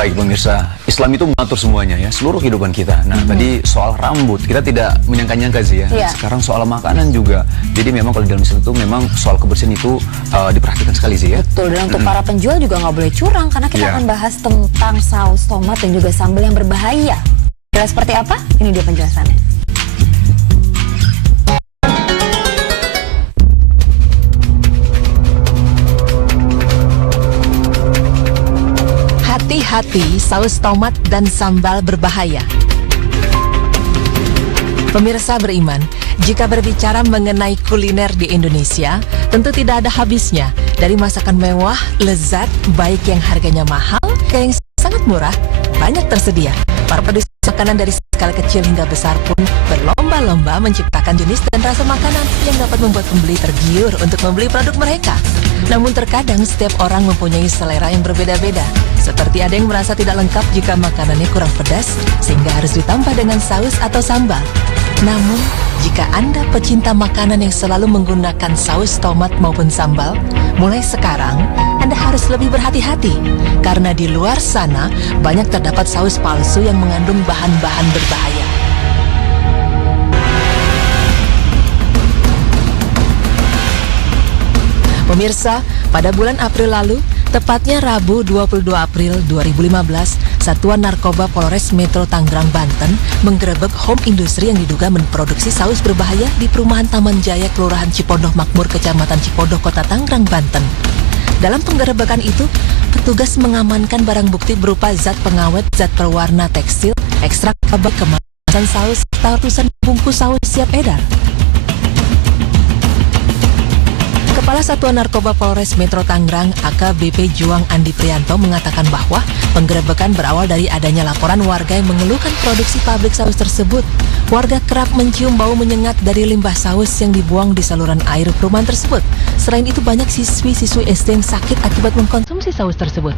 Baik pemirsa, Islam itu mengatur semuanya ya, seluruh kehidupan kita. Nah tadi soal rambut, kita tidak menyangka-nyangka sih ya. Sekarang soal makanan juga. Jadi memang kalau di dalam Islam itu memang soal kebersihan itu diperhatikan sekali sih ya. Betul, dan untuk para penjual juga nggak boleh curang, karena kita akan bahas tentang saus tomat dan juga sambal yang berbahaya. Kira seperti apa? Ini dia penjelasannya. Hati-hati saus tomat dan sambal berbahaya. Pemirsa beriman, jika berbicara mengenai kuliner di Indonesia, tentu tidak ada habisnya. Dari masakan mewah, lezat, baik yang harganya mahal, ke yang sangat murah, banyak tersedia. Para produsen makanan dari skala kecil hingga besar pun berlomba-lomba menciptakan jenis dan rasa makanan yang dapat membuat pembeli tergiur untuk membeli produk mereka. Namun terkadang setiap orang mempunyai selera yang berbeda-beda. Seperti ada yang merasa tidak lengkap jika makanannya kurang pedas, sehingga harus ditambah dengan saus atau sambal. Namun, jika Anda pecinta makanan yang selalu menggunakan saus tomat maupun sambal, mulai sekarang Anda harus lebih berhati-hati. Karena di luar sana, banyak terdapat saus palsu yang mengandung bahan-bahan berbahaya. Pemirsa, pada bulan April lalu, tepatnya Rabu 22 April 2015, Satuan Narkoba Polres Metro Tangerang, Banten menggerebek home industri yang diduga memproduksi saus berbahaya di perumahan Taman Jaya, Kelurahan Cipondoh Makmur, Kecamatan Cipondoh, Kota Tangerang, Banten. Dalam penggerebekan itu, petugas mengamankan barang bukti berupa zat pengawet, zat pewarna tekstil, ekstrak kabel, kemasan saus, serta ratusan bungkus saus siap edar. Kepala Satuan Narkoba Polres Metro Tangerang, AKBP Juang Andi Prianto, mengatakan bahwa penggerebekan berawal dari adanya laporan warga yang mengeluhkan produksi pabrik saus tersebut. Warga kerap mencium bau menyengat dari limbah saus yang dibuang di saluran air perumahan tersebut. Selain itu, banyak siswi-siswi SD yang sakit akibat mengkonsumsi saus tersebut.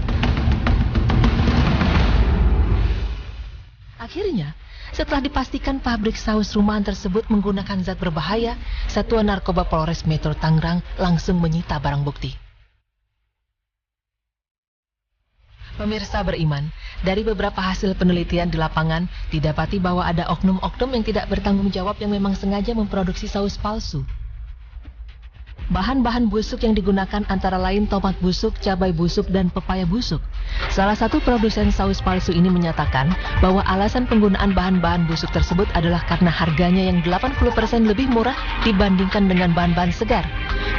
Akhirnya, setelah dipastikan pabrik saus rumahan tersebut menggunakan zat berbahaya, Satuan Narkoba Polres Metro Tangerang langsung menyita barang bukti. Pemirsa beriman, dari beberapa hasil penelitian di lapangan, didapati bahwa ada oknum-oknum yang tidak bertanggung jawab yang memang sengaja memproduksi saus palsu. Bahan-bahan busuk yang digunakan antara lain tomat busuk, cabai busuk, dan pepaya busuk. Salah satu produsen saus palsu ini menyatakan bahwa alasan penggunaan bahan-bahan busuk tersebut adalah karena harganya yang 80% lebih murah dibandingkan dengan bahan-bahan segar.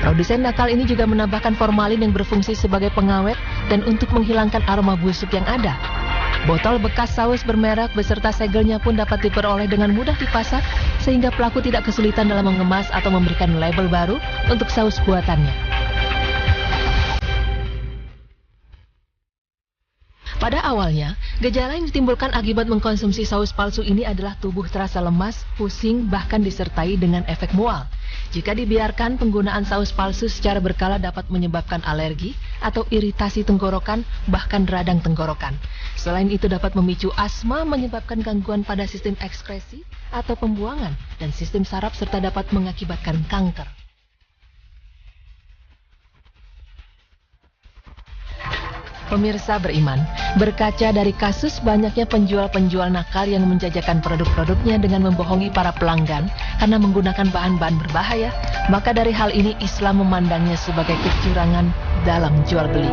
Produsen nakal ini juga menambahkan formalin yang berfungsi sebagai pengawet dan untuk menghilangkan aroma busuk yang ada. Botol bekas saus bermerek beserta segelnya pun dapat diperoleh dengan mudah di pasar, sehingga pelaku tidak kesulitan dalam mengemas atau memberikan label baru untuk saus buatannya. Pada awalnya, gejala yang ditimbulkan akibat mengkonsumsi saus palsu ini adalah tubuh terasa lemas, pusing, bahkan disertai dengan efek mual. Jika dibiarkan, penggunaan saus palsu secara berkala dapat menyebabkan alergi atau iritasi tenggorokan, bahkan radang tenggorokan. Selain itu dapat memicu asma, menyebabkan gangguan pada sistem ekskresi atau pembuangan, dan sistem saraf serta dapat mengakibatkan kanker. Pemirsa beriman, berkaca dari kasus banyaknya penjual-penjual nakal yang menjajakan produk-produknya dengan membohongi para pelanggan karena menggunakan bahan-bahan berbahaya, maka dari hal ini Islam memandangnya sebagai kecurangan dalam jual beli.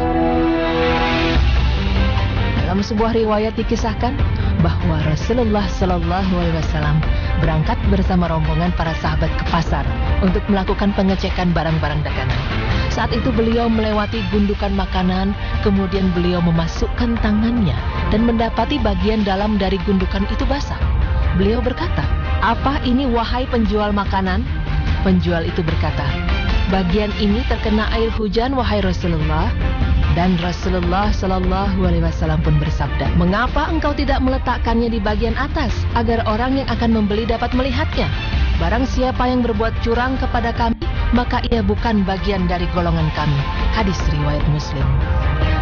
Dalam sebuah riwayat dikisahkan bahwa Rasulullah Shallallahu Alaihi Wasallam berangkat bersama rombongan para sahabat ke pasar untuk melakukan pengecekan barang-barang dagangan. Saat itu beliau melewati gundukan makanan, kemudian beliau memasukkan tangannya dan mendapati bagian dalam dari gundukan itu basah. Beliau berkata, "Apa ini wahai penjual makanan?" Penjual itu berkata, "Bagian ini terkena air hujan wahai Rasulullah." Dan Rasulullah Shallallahu Alaihi Wasallam pun bersabda, "Mengapa engkau tidak meletakkannya di bagian atas agar orang yang akan membeli dapat melihatnya? Barang siapa yang berbuat curang kepada kami, maka ia bukan bagian dari golongan kami." Hadis riwayat Muslim.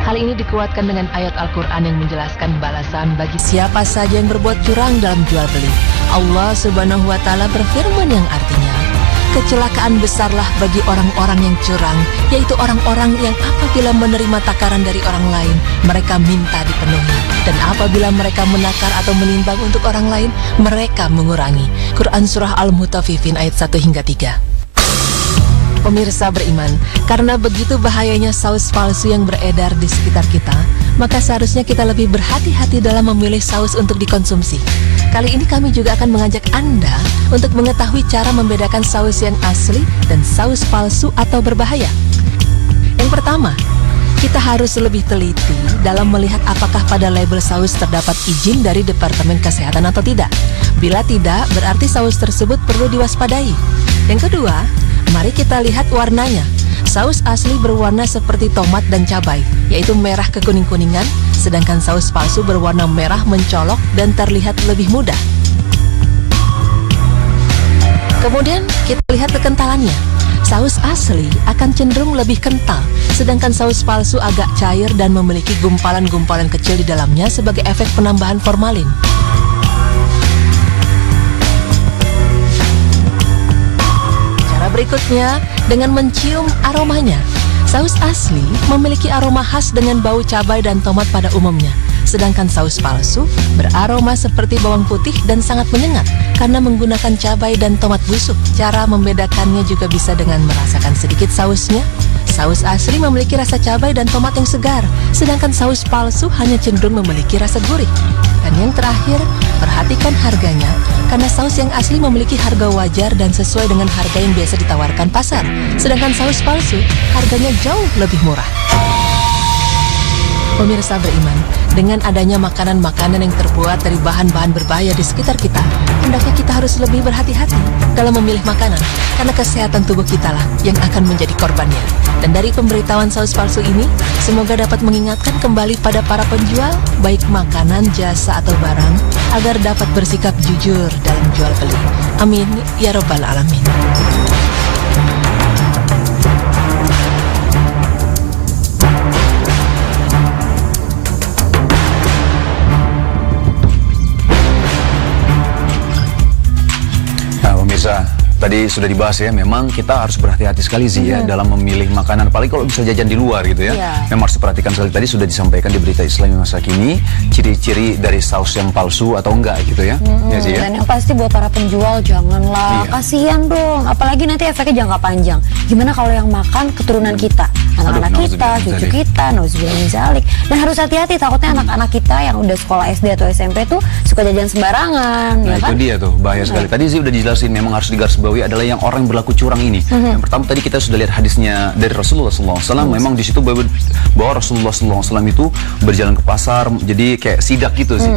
Hal ini dikuatkan dengan ayat Al-Quran yang menjelaskan balasan bagi siapa saja yang berbuat curang dalam jual beli. Allah Subhanahu wa Ta'ala berfirman yang artinya, Kecelakaan besarlah bagi orang-orang yang curang, yaitu orang-orang yang apabila menerima takaran dari orang lain, mereka minta dipenuhi. Dan apabila mereka menakar atau menimbang untuk orang lain, mereka mengurangi. Quran Surah Al-Mutaffifin ayat 1 hingga 3. Pemirsa beriman, karena begitu bahayanya saus palsu yang beredar di sekitar kita, maka seharusnya kita lebih berhati-hati dalam memilih saus untuk dikonsumsi. Kali ini kami juga akan mengajak Anda untuk mengetahui cara membedakan saus yang asli dan saus palsu atau berbahaya. Yang pertama, kita harus lebih teliti dalam melihat apakah pada label saus terdapat izin dari Departemen Kesehatan atau tidak. Bila tidak, berarti saus tersebut perlu diwaspadai. Yang kedua, mari kita lihat warnanya. Saus asli berwarna seperti tomat dan cabai, yaitu merah kekuning-kuningan, sedangkan saus palsu berwarna merah mencolok dan terlihat lebih muda. Kemudian kita lihat kekentalannya. Saus asli akan cenderung lebih kental, sedangkan saus palsu agak cair dan memiliki gumpalan-gumpalan kecil di dalamnya sebagai efek penambahan formalin. Berikutnya, dengan mencium aromanya. Saus asli memiliki aroma khas dengan bau cabai dan tomat pada umumnya. Sedangkan saus palsu beraroma seperti bawang putih dan sangat menyengat karena menggunakan cabai dan tomat busuk. Cara membedakannya juga bisa dengan merasakan sedikit sausnya. Saus asli memiliki rasa cabai dan tomat yang segar, sedangkan saus palsu hanya cenderung memiliki rasa gurih. Dan yang terakhir, perhatikan harganya, karena saus yang asli memiliki harga wajar dan sesuai dengan harga yang biasa ditawarkan pasar. Sedangkan saus palsu, harganya jauh lebih murah. Pemirsa beriman, dengan adanya makanan-makanan yang terbuat dari bahan-bahan berbahaya di sekitar kita, hendaknya kita harus lebih berhati-hati dalam memilih makanan, karena kesehatan tubuh kita lah yang akan menjadi korbannya. Dan dari pemberitahuan saus palsu ini, semoga dapat mengingatkan kembali pada para penjual, baik makanan, jasa, atau barang, agar dapat bersikap jujur dalam jual beli. Amin, ya Rabbal Alamin. Pemirsa, tadi sudah dibahas ya, memang kita harus berhati-hati sekali sih ya dalam memilih makanan, apalagi kalau bisa jajan di luar gitu ya. Memang harus diperhatikan sekali. Tadi sudah disampaikan di berita Islami masa kini, ciri-ciri dari saus yang palsu atau enggak gitu ya. Ya sih ya. Dan yang pasti buat para penjual janganlah, kasihan dong. Apalagi nanti efeknya jangka panjang. Gimana kalau yang makan keturunan kita, anak-anak kita, cucu kita, nauzubillah min dzalik. Dan harus hati-hati, takutnya anak-anak kita yang udah sekolah SD atau SMP tuh suka jajan sembarangan. Nah ya kan? itu dia tuh, bahaya sekali. Tadi sih udah dijelasin, memang harus digarisbawahi adalah yang orang yang berlaku curang ini. Yang pertama tadi kita sudah lihat hadisnya dari Rasulullah SAW. Memang di situ bahwa Rasulullah SAW itu berjalan ke pasar, jadi kayak sidak gitu sih.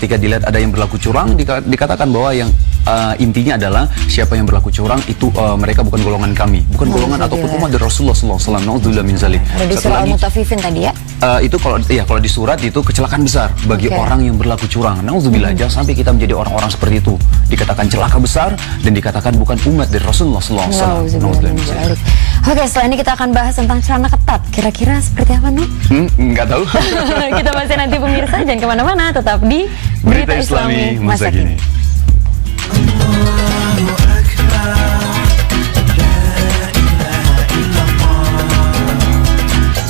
Ketika dilihat ada yang berlaku curang, dikatakan bahwa yang intinya adalah siapa yang berlaku curang itu mereka bukan golongan kami, bukan golongan ataupun umat dari Rasulullah SAW. Nauzubillah min dzalik. Ada di surah Al-Mutaffifin tadi ya. Itu kalau di surat itu kecelakaan besar bagi orang yang berlaku curang. Nauzubillah, jangan sampai kita menjadi orang-orang seperti itu. Dikatakan celaka besar dan dikatakan bukan umat dari Rasulullah SAW. Oke, setelah ini kita akan bahas tentang celana ketat. Kira-kira seperti apa, Nuk? Nggak tahu. Kita bahasnya nanti pemirsa, jangan kemana-mana, tetap di Berita Islami Masa Kini.